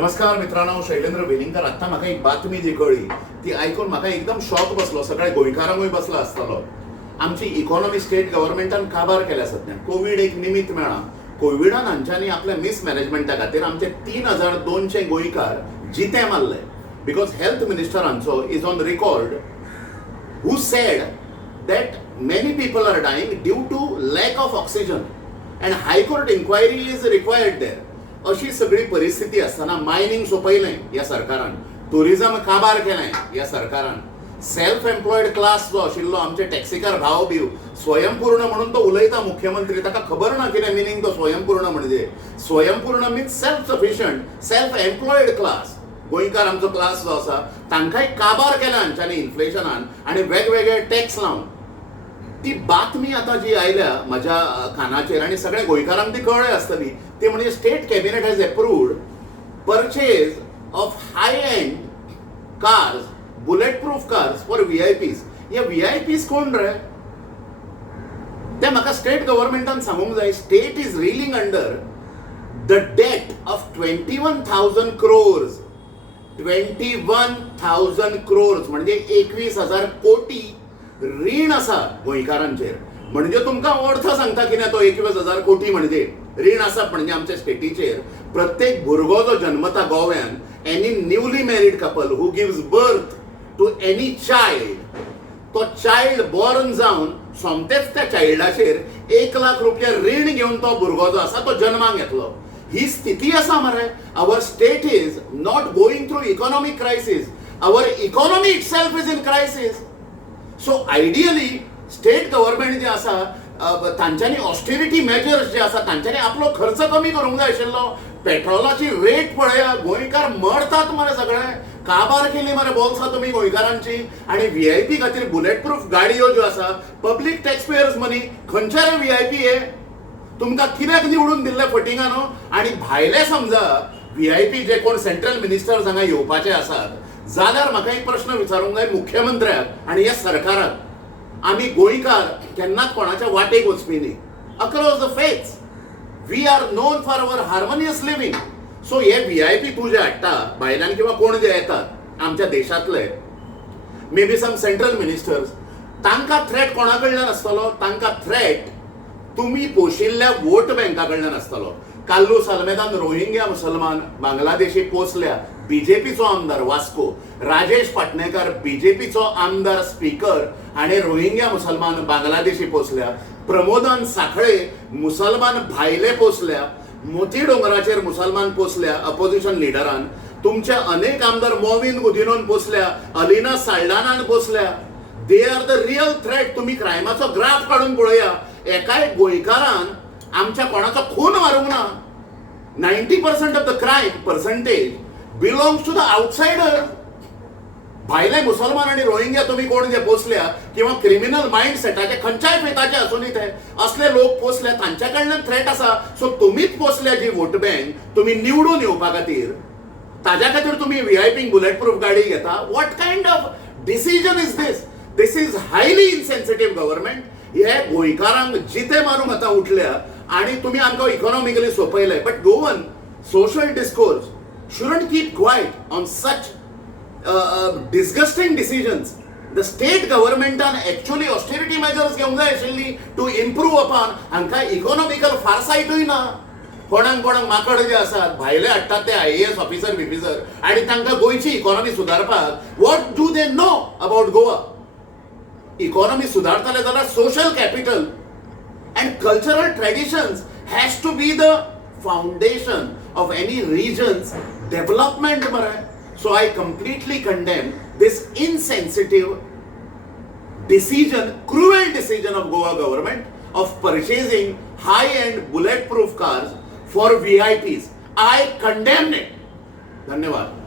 नमस्कार मित्रांनो, शैलेंद्र वेलिंगकर. आता म्हाका एक बातमी जी कळ्ळी ती आयकून म्हाका एकदम शॉक बसलो. सगळ्या गोंयकारांकूय बसला आसतलो. आमची इकॉनॉमी स्टेट गव्हर्नमेंटान काबार केल्या सध्या. कोविड एक निमित्त मेळ्ळा. कोविडान हांच्यांनी आपल्या मिसमॅनेजमेंटा खातीर आमचे 3200 गोंयकार जिते मारले. बिकॉज हेल्थ मिनिस्टरांचो is on record who said that many people are dying due to lack of oxygen and high court inquiry is required there. अशी सगळी परिस्थिती असताना मायनिंग सोपयलें ह्या सरकारान, टुरिझम काबार केलें ह्या सरकारान, सेल्फ एम्प्लॉयड क्लास जो आशिल्लो आमचे टॅक्सीकार भाव बिव स्वयंपूर्ण म्हणून तो उलयता मुख्यमंत्री. ताका खबर ना कितें मिनींग तो स्वयंपूर्ण म्हणजे. स्वयंपूर्ण means self sufficient, self employed class. गोंयकार आमचो क्लास जो आसा तांकांय काबार केला हांच्यांनी इन्फ्लेशनान आनी वेगवेगळे टॅक्स लावन. ती बातमी आता जी आयल्या म्हज्या कानाचेर आनी सगळ्या गोंयकारांक ती कळ्ळी आसतली, ती म्हणजे state cabinet has approved purchase of high end cars, bullet proof cars for VIPs. हे VIPs कोण रे ते म्हाका स्टेट गव्हर्नमेंटान सांगूंक जाय. State is reeling under the debt of 21,000 crores. 21,000 crores म्हणजे 21,000 कोटी रीण आसा गोंयकारांचेर. म्हणजे तुमकां अर्थ सांगता कितें तो 21,000 कोटी म्हणजे रीण आसा म्हणजे आमच्या स्टेटीचेर. प्रत्येक भुरगो जो जन्मता गोव्यान, any newly married couple who gives birth to any child, तो चायल्ड बॉर्न जावन सोमतेच त्या चायल्डाचेर 1,00,000 रुपया रीण घेवन तो भुरगो जो आसा तो जन्माक येतलो. ही स्थिती आसा मरे. Our state is not going through economic crisis. Our economy itself is in crisis. So ideally state government जे आसा तांच्यांनी ऑस्टेरिटी मेजर्स जे आसा तांच्यांनी आपलो खर्च कमी करूंक जाय आशिल्लो. पेट्रोलाची रेट पळया, गोंयकार मरतात मरे सगळे. काबार केली मरे बोल्सां तुमी गोंयकारांची. आनी VIP खातीर बुलेट प्रूफ गाडयो ज्यो आसा, पब्लीक टॅक्स पेयर्स मनी. खंयचे रे VIP हे? तुमकां कित्याक निवडून दिल्ले फटिंगान? आनी भायले समजा VIP जे कोण सेंट्रल मिनिस्टर्स हांगा येवपाचे आसात जाल्यार म्हाका एक प्रश्न विचारूंक जाय मुख्यमंत्र्याक आनी ह्या सरकाराक. आमी गोंयकार केन्नाच कोणाच्या वाटेक वचपी न्ही. Across the faiths we are known for our harmonious living. So हे VIP तूं जे हाडटा भायल्यान किंवा कोण जे येतात आमच्या देशांतले, may be some central ministers, तांकां थ्रेट कोणा कडल्यान आसतलो? तांकां थ्रेट तुमी पोशिल्ल्या वोट बँका कडल्यान आसतलो. काल्लू साल्मेदान रोहिंग्या मुसलमान बांगलादेशी पोसल्या. BJPचो आमदार वास्को राजेश पाटणेकर BJPचो आमदार स्पीकर आणि रोहिंग्या मुसलमान बांगलादेशी पोसल्या. प्रमोदान साखळे मुसलमान भायले पोसल्या. मोती डोंगराचेर मुसलमान पोसल्या अपोजिशन लिडरान. तुमचे अनेक आमदार मोविन गुदिनोन पोसल्या, अलिना साल्डानान पोसल्या. They are the real threat. तुम्ही क्रायमाचो ग्राफ काढून पळया. एकाय गोंयकारान आमच्या कोणाचो खून मारूंक ना. 90% of the crime percentage belongs to the outsider. भायले मुसलमान आणि रोहिंग्या तुम्ही कोण जे पोसल्या किंवा क्रिमिनल माइंड सेटाचे खंयच्याय फेताचे आसून ते असले लोक पोसल्या, तांच्या कडल्यान थ्रेट आसा. सो तुम्हीच पोसल्या जी वोट बँक तुम्ही निवडून येवपा खातीर, ताज्या खातीर तुम्ही VIP बुलेट प्रूफ गाडी घेता. What kind of decision is this? This is highly insensitive government. हे गोंयकारांक जिते मारूंक आतां उठल्या आणि तुम्ही आमकां इकॉनॉमिकली सोपयले. But Goan social discourse shouldn't keep quiet on such disgusting decisions. The state government and actually austerity measures घेवंक जाय आशिल्ली to improve upon. हांकां इकॉनॉमिकल फारसायटूय ना. कोणाक माकड जे आसात भायले हाडटात ते IAS ऑफिसर बिफिसर आनी तांकां गोंयची इकॉनॉमी सुदारपाक what do they know about Goa? Economy सुदारतले जाल्यार social capital and cultural traditions has to be the foundation of any region's development. So I completely condemn this insensitive decision, cruel decision of Goa government of purchasing high-end bulletproof cars for VIPs. I condemn it. धन्यवाद.